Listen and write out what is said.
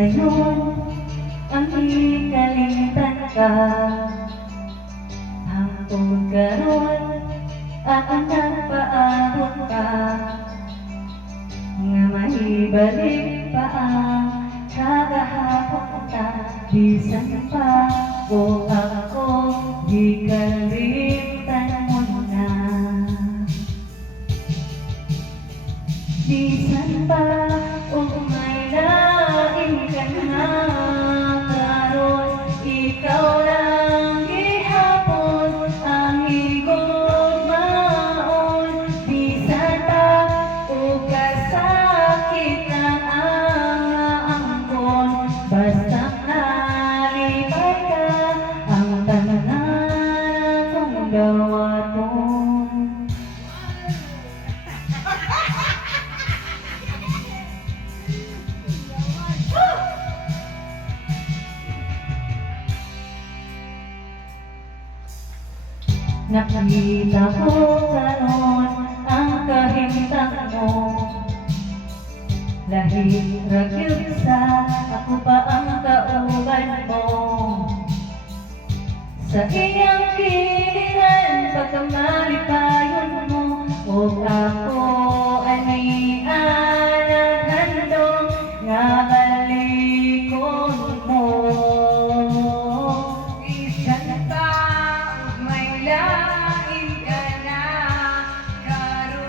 sa'yo ang ikalimtan ka. Hangtod karon ako nagpaabot pa, nga maibalik pa ang kagahapon ta. Bisan pa o ako di kalimtan mo na. Bisan pa o may lain ka na, karon ikaw lang gihapon ang higugmaon. Bisan pa o kasakit na ang angkon, basta nalipay ka ang tanan akong dawaton. Nakita ko karon ang kahimtang mo, lahir ragyod sa ako pa ang kauban mo. Sa iyang kiliran pagkamali pa